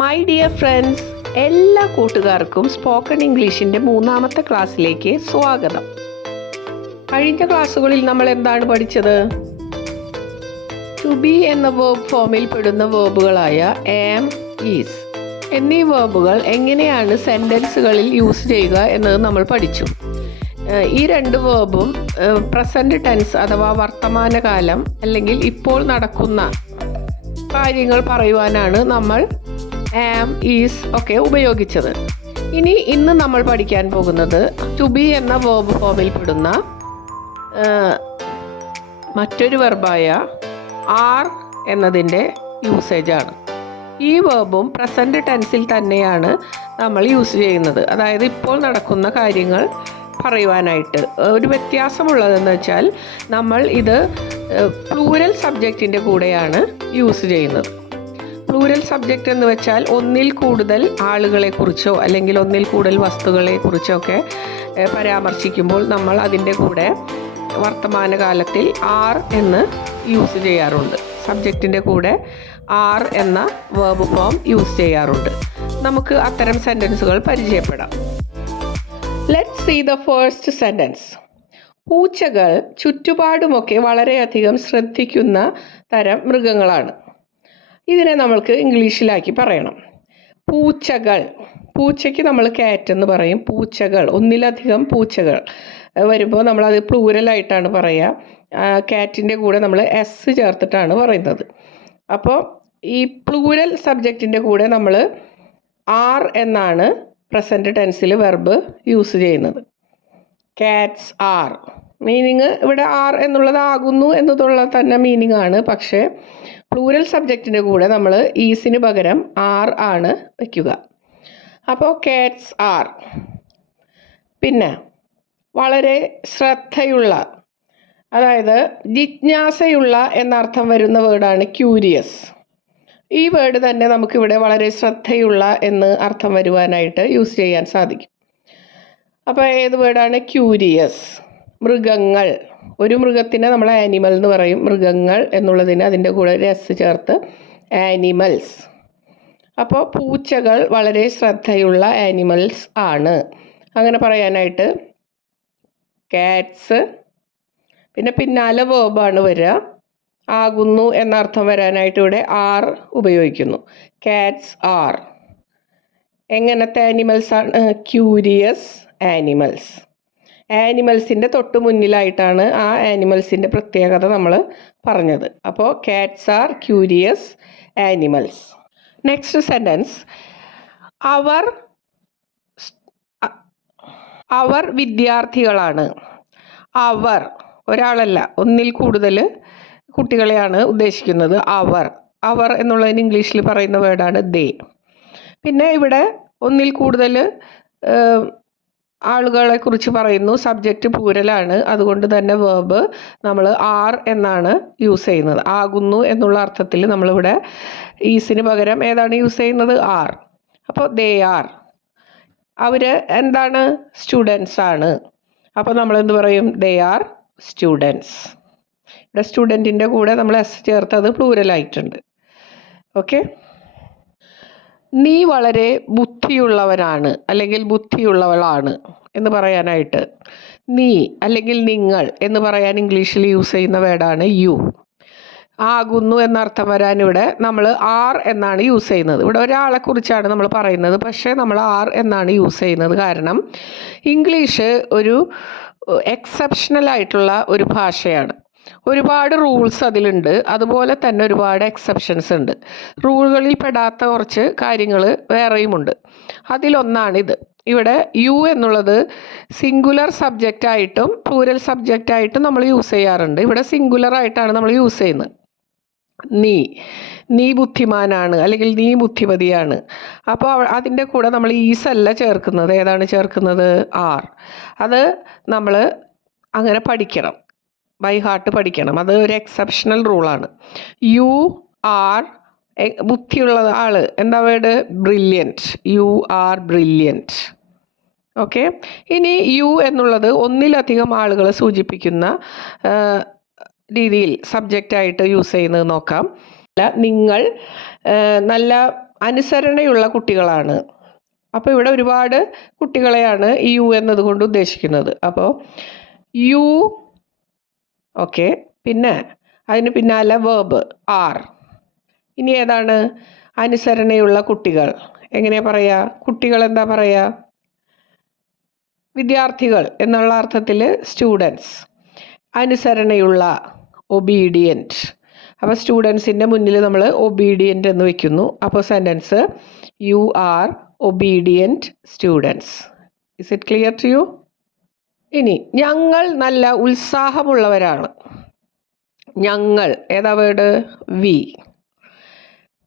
My dear friends, എല്ലാ കൂട്ടുകാർക്കും spoken ഇംഗ്ലീഷിൻ്റെ 3ാമത്തെ ക്ലാസ്സിലേക്ക് സ്വാഗതം. കഴിഞ്ഞ ക്ലാസ്സുകളിൽ നമ്മൾ എന്താണ് പഠിച്ചത്? ടു ബി എന്ന വേർബ് ഫോമിൽ പെടുന്ന വേർബുകളായ ആം, ഈസ് എന്നീ വേർബുകൾ എങ്ങനെയാണ് സെൻറ്റൻസുകളിൽ യൂസ് ചെയ്യുക എന്നത് നമ്മൾ പഠിച്ചു. ഈ രണ്ട് വേർബും പ്രസൻറ്റ് ടെൻസ് അഥവാ വർത്തമാനകാലം അല്ലെങ്കിൽ ഇപ്പോൾ നടക്കുന്ന കാര്യങ്ങൾ പറയുവാനാണ് നമ്മൾ ആം, ഈസ് ഒക്കെ ഉപയോഗിച്ചത്. ഇന്ന് നമ്മൾ പഠിക്കാൻ പോകുന്നത് ടു ബി എന്ന വേർബ് ഫോമിൽ പെടുന്ന മറ്റൊരു വെർബായ ആർ എന്നതിൻ്റെ യൂസേജാണ്. ഈ വേർബും പ്രസൻറ്റ് ടെൻസിൽ തന്നെയാണ് നമ്മൾ യൂസ് ചെയ്യുന്നത്. അതായത് ഇപ്പോൾ നടക്കുന്ന കാര്യങ്ങൾ പറയുവാനായിട്ട്. ഒരു വ്യത്യാസമുള്ളതെന്ന് വെച്ചാൽ നമ്മൾ ഇത് പ്ലൂരൽ സബ്ജക്റ്റിൻ്റെ കൂടെയാണ് യൂസ് ചെയ്യുന്നത്. പ്ലൂരൽ സബ്ജക്റ്റ് എന്ന് വെച്ചാൽ ഒന്നിൽ കൂടുതൽ ആളുകളെക്കുറിച്ചോ അല്ലെങ്കിൽ ഒന്നിൽ കൂടുതൽ വസ്തുക്കളെക്കുറിച്ചോ ഒക്കെ പരാമർശിക്കുമ്പോൾ നമ്മൾ അതിൻ്റെ കൂടെ വർത്തമാനകാലത്തിൽ ആർ എന്ന് യൂസ് ചെയ്യാറുണ്ട്. സബ്ജക്റ്റിൻ്റെ കൂടെ ആർ എന്ന വേർബ് ഫോം യൂസ് ചെയ്യാറുണ്ട്. നമുക്ക് അത്തരം സെൻറ്റൻസുകൾ പരിചയപ്പെടാം. Let's see the first sentence. പൂച്ചകൾ ചുറ്റുപാടുമൊക്കെ വളരെയധികം ശ്രദ്ധിക്കുന്ന തരം മൃഗങ്ങളാണ്. ഇതിനെ നമ്മൾക്ക് ഇംഗ്ലീഷിലാക്കി പറയണം. പൂച്ചകൾ, പൂച്ചയ്ക്ക് നമ്മൾ കാറ്റ് എന്ന് പറയും. പൂച്ചകൾ, ഒന്നിലധികം പൂച്ചകൾ വരുമ്പോൾ നമ്മളത് പ്ലൂരലായിട്ടാണ് പറയുക. കാറ്റിൻ്റെ കൂടെ നമ്മൾ എസ് ചേർത്തിട്ടാണ് പറയുന്നത്. അപ്പോൾ ഈ പ്ലൂരൽ സബ്ജക്റ്റിൻ്റെ കൂടെ നമ്മൾ ആർ എന്നാണ് പ്രസൻറ്റ് ടെൻസിൽ വെർബ് യൂസ് ചെയ്യുന്നത്. Cats are. മീനിങ് ഇവിടെ ആർ എന്നുള്ളത് ആകുന്നു എന്നുള്ള തന്നെ മീനിങ് ആണ്. പക്ഷേ പ്ലൂരൽ സബ്ജക്റ്റിൻ്റെ കൂടെ നമ്മൾ ഈസിന് പകരം ആർ ആണ് വയ്ക്കുക. അപ്പോൾ കാറ്റ്സ് ആർ. പിന്നെ വളരെ ശ്രദ്ധയുള്ള, അതായത് ജിജ്ഞാസയുള്ള എന്നർത്ഥം വരുന്ന വേർഡാണ് ക്യൂരിയസ്. ഈ വേർഡ് തന്നെ നമുക്കിവിടെ വളരെ ശ്രദ്ധയുള്ള എന്ന് അർത്ഥം വരുവാനായിട്ട് യൂസ് ചെയ്യാൻ സാധിക്കും. അപ്പോൾ ഏത് വേർഡാണ്? ക്യൂരിയസ്. മൃഗങ്ങൾ, ഒരു മൃഗത്തിനെ നമ്മൾ ആനിമൽ എന്ന് പറയും. മൃഗങ്ങൾ എന്നുള്ളതിന് അതിൻ്റെ കൂടെ എസ് ചേർത്ത് ആനിമൽസ്. അപ്പോൾ പൂച്ചകൾ വളരെ ശ്രദ്ധയുള്ള ആനിമൽസ് ആണ്. അങ്ങനെ പറയാനായിട്ട് കാറ്റ്സ്. പിന്നെ പിന്നാലെ വേർബാണ് വരിക. ആകുന്നു എന്നർത്ഥം വരാനായിട്ട് ഇവിടെ ആർ ഉപയോഗിക്കുന്നു. Cats are. എങ്ങനത്തെ ആനിമൽസ് ആണ്? Curious animals. ആനിമൽസിൻ്റെ തൊട്ട് മുന്നിലായിട്ടാണ് ആ ആനിമൽസിൻ്റെ പ്രത്യേകത നമ്മൾ പറഞ്ഞത്. അപ്പോൾ cats are curious animals. Next sentence. അവർ വിദ്യാർത്ഥികളാണ്. അവർ ഒരാളല്ല, ഒന്നിൽ കൂടുതൽ കുട്ടികളെയാണ് ഉദ്ദേശിക്കുന്നത്. അവർ എന്നുള്ളതിന് ഇംഗ്ലീഷിൽ പറയുന്ന വേർഡാണ് ദേ. പിന്നെ ഇവിടെ ഒന്നിൽ കൂടുതൽ ആളുകളെ കുറിച്ച് പറയുന്നു. സബ്ജക്റ്റ് പ്ലൂരലാണ്. അതുകൊണ്ട് തന്നെ വേർബ് നമ്മൾ ആർ എന്നാണ് യൂസ് ചെയ്യുന്നത്. ആകുന്നു എന്നുള്ള അർത്ഥത്തിൽ നമ്മളിവിടെ ഈസിന് പകരം ഏതാണ് യൂസ് ചെയ്യുന്നത്? ആർ. അപ്പോൾ ദേ ആർ. അവർ എന്താണ്? സ്റ്റുഡൻസ് ആണ്. അപ്പോൾ നമ്മളെന്ത് പറയും? They are students. ഇവിടെ സ്റ്റുഡൻറ്റിൻ്റെ കൂടെ നമ്മൾ എസ് ചേർത്തത് പ്ലൂരലായിട്ടുണ്ട്. ഓക്കെ. നീ വളരെ ബുദ്ധിയുള്ളവനാണ് അല്ലെങ്കിൽ ബുദ്ധിയുള്ളവളാണ് എന്ന് പറയാനായിട്ട് നീ അല്ലെങ്കിൽ നിങ്ങൾ എന്ന് പറയാൻ ഇംഗ്ലീഷിൽ യൂസ് ചെയ്യുന്ന വേർഡാണ് യു. ആകുന്നു എന്നർത്ഥം വരാൻ ഇവിടെ നമ്മൾ ആർ എന്നാണ് യൂസ് ചെയ്യുന്നത്. ഇവിടെ ഒരാളെക്കുറിച്ചാണ് നമ്മൾ പറയുന്നത്, പക്ഷേ നമ്മൾ ആർ എന്നാണ് യൂസ് ചെയ്യുന്നത്. കാരണം ഇംഗ്ലീഷ് ഒരു എക്സെപ്ഷണൽ ആയിട്ടുള്ള ഒരു ഭാഷയാണ്. ഒരുപാട് റൂൾസ് അതിലുണ്ട്. അതുപോലെ തന്നെ ഒരുപാട് എക്സെപ്ഷൻസ് ഉണ്ട്. റൂളുകളിൽ പെടാത്ത കുറച്ച് കാര്യങ്ങൾ വേറെയുമുണ്ട്. അതിലൊന്നാണിത്. ഇവിടെ യു എന്നുള്ളത് സിംഗുലർ സബ്ജക്റ്റായിട്ടും പ്ലൂരൽ സബ്ജക്റ്റായിട്ടും നമ്മൾ യൂസ് ചെയ്യാറുണ്ട്. ഇവിടെ സിംഗുലർ ആയിട്ടാണ് നമ്മൾ യൂസ് ചെയ്യുന്നത്. നീ ബുദ്ധിമാനാണ് അല്ലെങ്കിൽ നീ ബുദ്ധിമതിയാണ്. അപ്പോൾ അതിൻ്റെ കൂടെ നമ്മൾ ഈസ് അല്ല ചേർക്കുന്നത്. ഏതാണ് ചേർക്കുന്നത്? ആർ. അത് നമ്മൾ അങ്ങനെ പഠിക്കണം, ബൈ ഹാർട്ട് പഠിക്കണം. അത് ഒരു എക്സെപ്ഷണൽ റൂളാണ്. യു ആർ ബുദ്ധിയുള്ള ആൾ. എന്താ word? Brilliant. You are brilliant. Okay. ഇനി യു എന്നുള്ളത് ഒന്നിലധികം ആളുകളെ സൂചിപ്പിക്കുന്ന രീതിയിൽ സബ്ജക്റ്റായിട്ട് യൂസ് ചെയ്യുന്നത് നോക്കാം. നിങ്ങൾ നല്ല അനുസരണയുള്ള കുട്ടികളാണ്. അപ്പോൾ ഇവിടെ ഒരുപാട് കുട്ടികളെയാണ് ഈ യു എന്നതുകൊണ്ട് ഉദ്ദേശിക്കുന്നത്. അപ്പോൾ യു, ഓക്കെ, പിന്നെ അതിന് പിന്നാലെ വേർബ് ആർ. ഇനി ഏതാണ് അനുസരണയുള്ള കുട്ടികൾ? എങ്ങനെയാ പറയുക? കുട്ടികൾ എന്താ പറയുക? വിദ്യാർത്ഥികൾ എന്നുള്ള അർത്ഥത്തിൽ സ്റ്റുഡൻസ്. അനുസരണയുള്ള ഒബീഡിയൻറ്റ്. അപ്പോൾ സ്റ്റുഡൻസിൻ്റെ മുന്നിൽ നമ്മൾ ഒബീഡിയൻ്റ് എന്ന് വയ്ക്കുന്നു. അപ്പോൾ sentence you are obedient students. Is it clear to you? ഇനി ഞങ്ങൾ നല്ല ഉത്സാഹമുള്ളവരാണ്. ഞങ്ങൾ ഏതാ വേർഡ്? വി.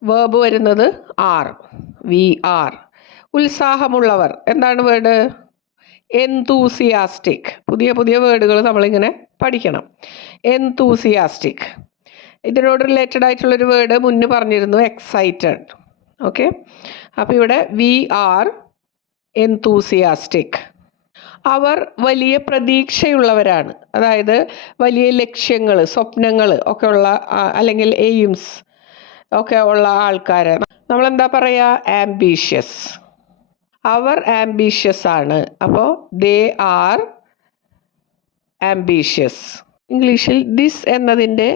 വേർബ് വരുന്നത് ആർ. We are. ഉത്സാഹമുള്ളവർ എന്താണ് വേർഡ്? എന്തൂസിയാസ്റ്റിക്. പുതിയ പുതിയ വേർഡുകൾ നമ്മളിങ്ങനെ പഠിക്കണം. എന്തൂസിയാസ്റ്റിക്. ഇതിനോട് റിലേറ്റഡ് ആയിട്ടുള്ളൊരു വേർഡ് മുന്നേ പറഞ്ഞിരുന്നു, എക്സൈറ്റഡ്. ഓക്കെ, അപ്പോൾ ഇവിടെ വി ആർ എന്തൂസിയാസ്റ്റിക്. അവർ വലിയ പ്രതീക്ഷയുള്ളവരാണ്. അതായത് വലിയ ലക്ഷ്യങ്ങൾ, സ്വപ്നങ്ങൾ ഒക്കെ ഉള്ള അല്ലെങ്കിൽ എയിംസ് ഒക്കെ ഉള്ള ആൾക്കാരെ നമ്മളെന്താ പറയുക? ആംബീഷ്യസ്. അവർ ആംബീഷ്യസ് ആണ്. അപ്പോൾ ദേ ആർ ആംബീഷ്യസ്. ഇംഗ്ലീഷിൽ ദിസ് എന്നതിൻ്റെ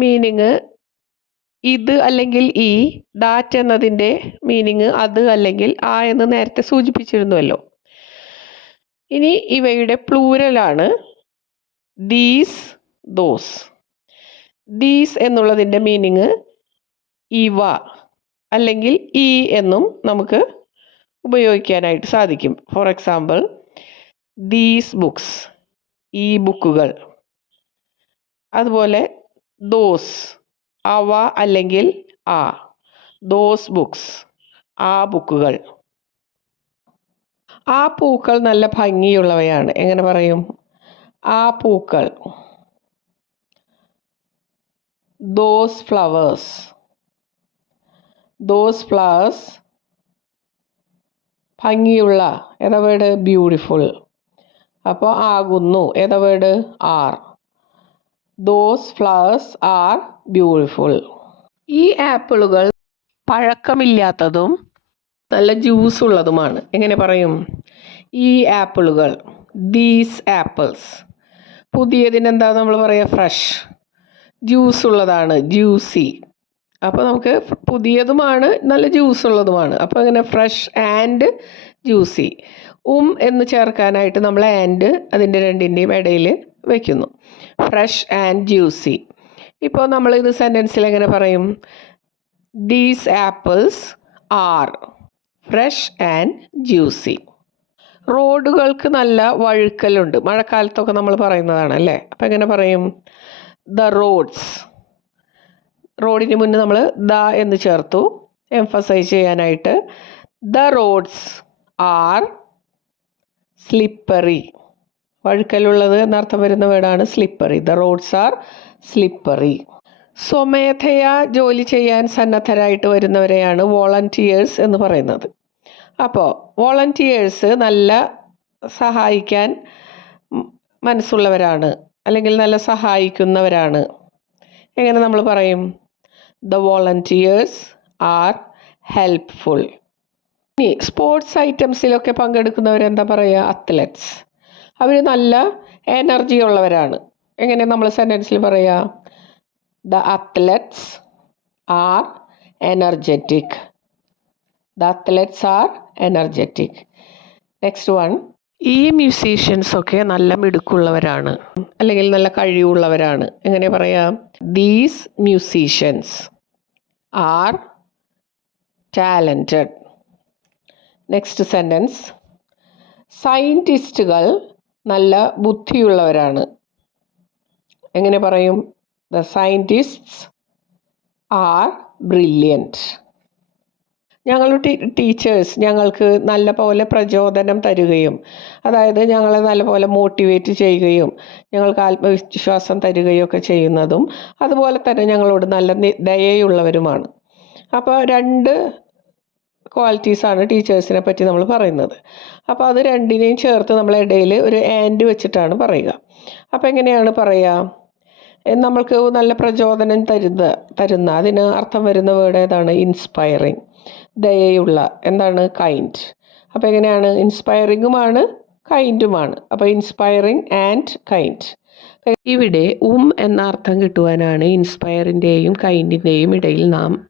മീനിങ് ഇത് അല്ലെങ്കിൽ ഈ, ദാറ്റ് എന്നതിൻ്റെ മീനിങ് അത് അല്ലെങ്കിൽ ആ എന്ന് നേരത്തെ സൂചിപ്പിച്ചിരുന്നുവല്ലോ. ഇനി ഇവയുടെ പ്ലൂരലാണ് ദീസ്, ദോസ്. ദീസ് എന്നുള്ളതിൻ്റെ മീനിങ് ഇവ അല്ലെങ്കിൽ ഈ എന്നും നമുക്ക് ഉപയോഗിക്കാനായിട്ട് സാധിക്കും. ഫോർ എക്സാമ്പിൾ, ദീസ് ബുക്സ്, ഈ ബുക്കുകൾ. അതുപോലെ ദോസ്, അവ അല്ലെങ്കിൽ ആ. ദോസ് ബുക്സ്, ആ ബുക്കുകൾ. ആ പൂക്കൾ നല്ല ഭംഗിയുള്ളവയാണ്. എങ്ങനെ പറയും? ആ പൂക്കൾ. Those flowers. ദോസ് ഫ്ലവേഴ്സ് ഭംഗിയുള്ള ഏതാ വേർഡ്? ബ്യൂട്ടിഫുൾ. അപ്പോൾ ആകുന്നു ഏതാ word? Are. Those flowers are beautiful. ഈ ആപ്പിളുകൾ പഴക്കമില്ലാത്തതും നല്ല ജ്യൂസ് ഉള്ളതുമാണ്. എങ്ങനെ പറയും? ഈ ആപ്പിളുകൾ, ദീസ് ആപ്പിൾസ്. പുതിയതിനെന്താ നമ്മൾ പറയുക? ഫ്രഷ്. ജ്യൂസ് ഉള്ളതാണ്, ജ്യൂസി. അപ്പോൾ നമുക്ക് പുതിയതുമാണ്, നല്ല ജ്യൂസ് ഉള്ളതുമാണ്. അപ്പോൾ അങ്ങനെ ഫ്രഷ് ആൻഡ് ജ്യൂസി. എന്ന് ചേർക്കാനായിട്ട് നമ്മൾ ആൻഡ് അതിൻ്റെ രണ്ടിൻ്റെയും ഇടയിൽ വയ്ക്കുന്നു. Fresh and juicy. ഇപ്പോൾ നമ്മളിത് സെൻറ്റൻസിൽ എങ്ങനെ പറയും? These apples are fresh and juicy. റോഡുകൾക്ക് നല്ല വഴുക്കലുണ്ട്. മഴക്കാലത്തൊക്കെ നമ്മൾ പറയുന്നതാണ് അല്ലേ? അപ്പോൾ എങ്ങനെ പറയും? The roads. റോഡിന് മുന്നേ നമ്മൾ ദ എന്ന് ചേർത്തു എംഫസൈസ് ചെയ്യാനായിട്ട്. The roads are slippery. വഴുക്കലുള്ളത് എന്നർത്ഥം വരുന്ന വേർഡാണ് slippery. The roads are slippery. സ്വമേധയാ ജോലി ചെയ്യാൻ സന്നദ്ധരായിട്ട് വരുന്നവരെയാണ് വോളണ്ടിയേഴ്സ് എന്ന് പറയുന്നത്. അപ്പോൾ വോളണ്ടിയേഴ്സ് നല്ല സഹായിക്കാൻ മനസ്സുള്ളവരാണ് അല്ലെങ്കിൽ നല്ല സഹായിക്കുന്നവരാണ്. എങ്ങനെ നമ്മൾ പറയും? The volunteers R helpful. ഇനി സ്പോർട്സ് ഐറ്റംസിലൊക്കെ പങ്കെടുക്കുന്നവരെന്താ പറയുക? അത്ലറ്റ്സ്. അവർ നല്ല എനർജി ഉള്ളവരാണ്. എങ്ങനെ നമ്മൾ സെൻറ്റൻസിൽ പറയുക? The athletes are energetic. The athletes are energetic. Next one, ഈ മ്യൂസീഷ്യൻസൊക്കെ നല്ല മിടുക്കുള്ളവരാണ് അല്ലെങ്കിൽ നല്ല കഴിവുള്ളവരാണ്. എങ്ങനെ പറയാം? These musicians are talented. Next sentence, സയൻറ്റിസ്റ്റുകൾ നല്ല ബുദ്ധിയുള്ളവരാണ്. എങ്ങനെ പറയും? The scientists are brilliant. ഞങ്ങളുടെ ടീച്ചേഴ്സ് ഞങ്ങൾക്ക് നല്ല പോലെ പ്രചോദനം തരുകയും, അതായത് ഞങ്ങളെ നല്ലപോലെ മോട്ടിവേറ്റ് ചെയ്യുകയും ഞങ്ങൾക്ക് ആത്മവിശ്വാസം തരുകയും ഒക്കെ ചെയ്യുന്നതും അതുപോലെ തന്നെ ഞങ്ങളോട് നല്ല ദയയുള്ളവരുമാണ്. അപ്പോൾ രണ്ട് ക്വാളിറ്റീസാണ് ടീച്ചേഴ്സിനെ പറ്റി നമ്മൾ പറയുന്നത്. അപ്പോൾ അത് രണ്ടിനെയും ചേർത്ത് നമ്മളിടയിൽ ഒരു ആൻഡ് വെച്ചിട്ടാണ് പറയുക. അപ്പോൾ എങ്ങനെയാണ് പറയുക? നമ്മൾക്ക് നല്ല പ്രചോദനം തരുന്ന അതിന് അർത്ഥം വരുന്ന വേർഡ് ഏതാണ്? ഇൻസ്പയറിങ്. ദയയുള്ള, എന്താണ്, കൈൻഡ്. അപ്പോൾ എങ്ങനെയാണ്? ഇൻസ്പയറിങ്ങുമാണ് കൈൻഡുമാണ്. അപ്പോൾ ഇൻസ്പയറിങ് ആൻഡ് കൈൻഡ്. ഇവിടെ എന്ന അർത്ഥം കിട്ടുവാനാണ് ഇൻസ്പയറിൻ്റെയും കൈൻഡിൻ്റെയും ഇടയിൽ നാം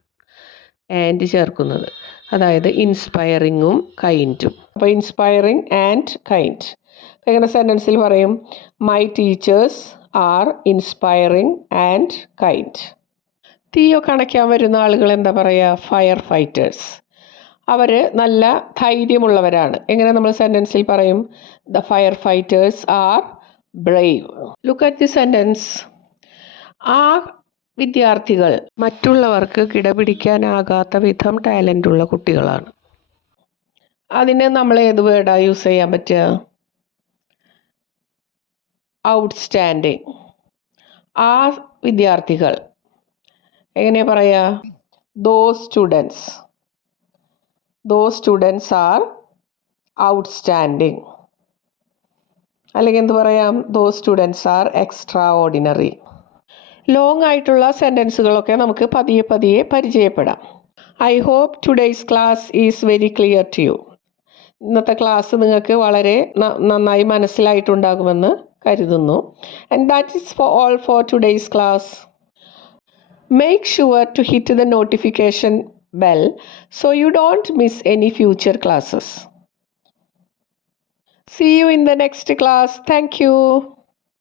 ആൻഡ് ചേർക്കുന്നത്. അതായത് ഇൻസ്പയറിങ്ങും കൈൻഡും. അപ്പോൾ ഇൻസ്പയറിങ് ആൻഡ് കൈൻഡ്. എങ്ങനെ സെൻറ്റൻസിൽ പറയും? My teachers are inspiring and kind. തീയൊക്കെ അണയ്ക്കാൻ വരുന്ന ആളുകൾ എന്താ പറയുക? Fire fighters. അവർ നല്ല ധൈര്യമുള്ളവരാണ്. എങ്ങനെ നമ്മൾ സെൻറ്റൻസിൽ പറയും? The firefighters are brave. Look at the sentence. ആ വിദ്യാർത്ഥികൾ മറ്റുള്ളവർക്ക് കിടപിടിക്കാനാകാത്ത വിധം ടാലൻ്റുള്ള കുട്ടികളാണ്. അതിന് നമ്മൾ ഏത് വേർഡാണ് യൂസ് ചെയ്യാൻ പറ്റുക? ഔട്ട്സ്റ്റാൻഡിങ്. ആ വിദ്യാർത്ഥികൾ എങ്ങനെ പറയാ? Those students are outstanding. അല്ലെങ്കിൽ എന്ത് പറയാം? Those students are extraordinary. Long ആയിട്ടുള്ള സെൻറ്റൻസുകളൊക്കെ നമുക്ക് പതിയെ പതിയെ പരിചയപ്പെടാം. I hope today's class is very clear to you. ഇന്നത്തെ ക്ലാസ് നിങ്ങൾക്ക് വളരെ നന്നായി മനസ്സിലായിട്ടുണ്ടാകുമെന്ന് കരുതുന്നു. And that is for all for today's class. Make sure to hit the notification bell so you don't miss any future classes. See you in the next class. Thank you.